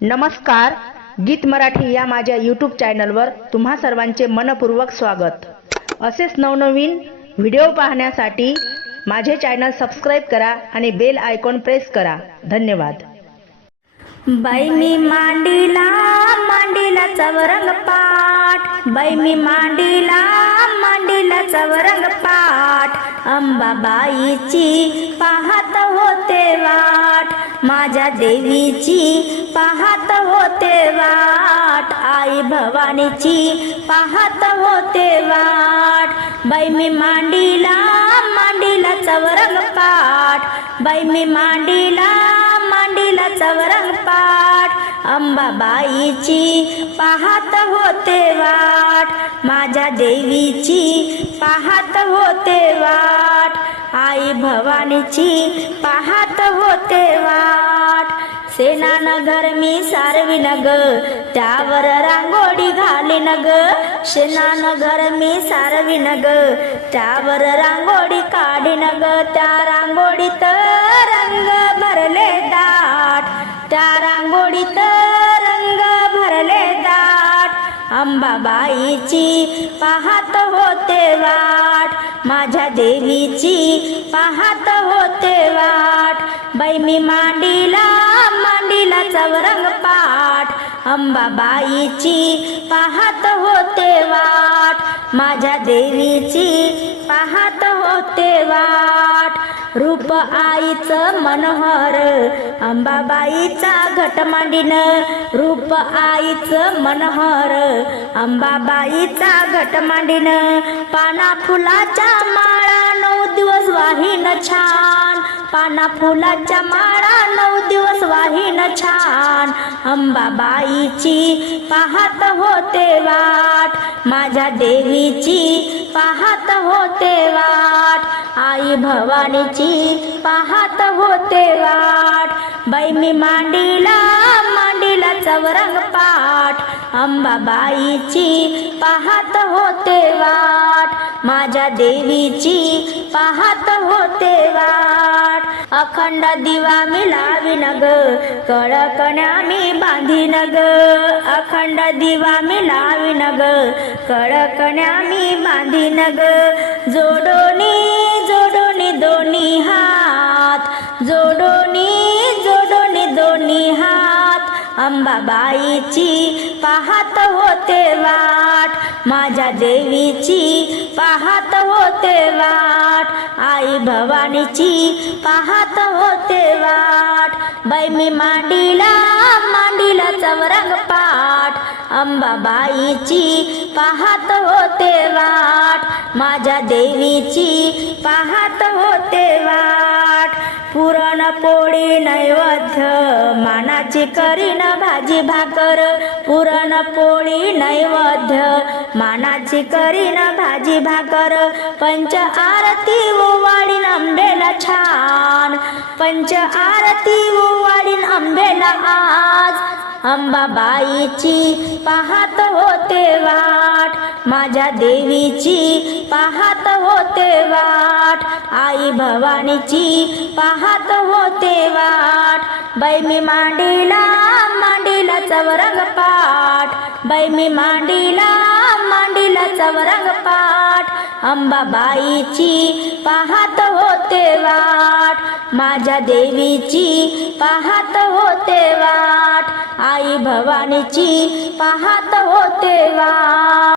नमस्कार गीत मराठी या माझ्या यूट्यूब चॅनलवर तुम्हा सर्वांचे मनपूर्वक स्वागत. असेच नवनवीन व्हिडिओ पाहण्यासाठी माझे चॅनल सबस्क्राईब करा आणि बेल आयकॉन प्रेस करा. धन्यवाद. बाई मी मांडीला मांडीला चवरंग पाठ. बाई मी मांडीला मांडीला चवरंग पाठ. अंबाबाईची पाहत होते वाट. माझ्या देवीची पाहत होते वाट. आई भवानीची पाहत होते वाट. बाई मी मांडीला मांडीला चवरंग पाठ. बाई मी मांडीला मांडीला चवरंग पाठ. अंबाबाईची पाहत होते वाट. माझ्या देवीची पाहत होते वाट. आई भवानीची पाहत होते वाट. सेनानगर मी सारवी नग त्यावर रांगोळी घाली नग सेनानगर मी सारवी नग त्यावर रांगोळी काढी नग त्या रांगोळीत बाईची पाहत होते वाट. माझ्या देवीची पाहत होते वाट. बाई मी मांडीला मांडीला चवरंग पाठ. अंबाबाईची पाहत होते वाट. माझ्या देवीची पाहत होते वाट. रूप आईचं मनोहर अंबाबाईचा घट मांडीन. रूप आईचं मनोहर अंबाबाईचा घट मांडीन. पाना फुलाच्या माळा नऊ दिवस वाहीन छान पाना फुलाच्या माळा नऊ दिवस वाहीन छान. अंबाबाईची पाहत होते वाट. माझ्या देवीची पाहत होते वाट. आई भवानीची पाहत होते वाट. बाई मी मांडीला मांडीला चवरंग पाठ. अंबाबाईची पाहत होते वाट. माझ्या देवीची पाहत होते वाट. अखंड दिवा मी लावी नग कळकण्या मी बांधी नग. अखंड दिवा मी लावी नग कळकण्या मी बांधी नग. जोडोनी जोडोनी दोन्ही हात जोडोनी जोडोनी दोन्ही हात. अंबाबाईची पाहत होते माझ्या देवीची पाहत होते वाट. आई भवानीची पाहत होते वाट. बाई मी मांडीला मांडीला चवरंग पाठ. अंबाबाईची पाहत होते वाट. माझ्या देवीची पाहत होते वाट. पुरणपोळी नैवेद्य मानाची करीन भाजी भाकर पुरणपोळी नैवेद्य मानाची करीन भाजी भाकर पंच आरती ओवाळीन आंबेला छान पंच आरती ओवाळीन आंबेला आज अंबाबाईची पाहत होते वा माझ्या देवीची पाहत होते वाट. आई भवानीची पाहत होते वाट. बै मी मांडीला मांडीला चवरंग पाठ. बै मी मांडीला मांडीला चवरंग पाठ. अंबाबाईची पाहत होते वाट. माझ्या देवीची पाहत होते वाट. आई भवानीची पाहत होते वाट.